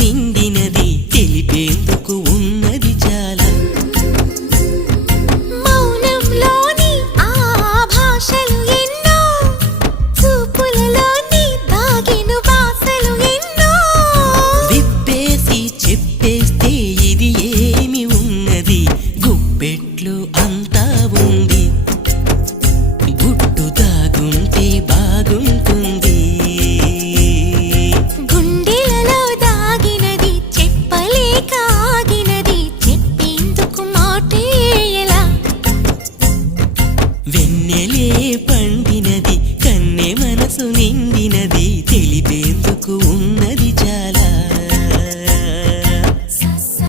నిండినది తెలిపేందుకు ఉన్నది చాలా. మౌనంలోని ఆ భాషలు ఎన్నో చూపులలోని దాగిన వాసలు ఎన్నో. విప్పేసి చెప్పేస్తే ఇది ఏమి ఉన్నది గుప్పెట్లు అంతా ఉంది. వెన్నెలే పండినది.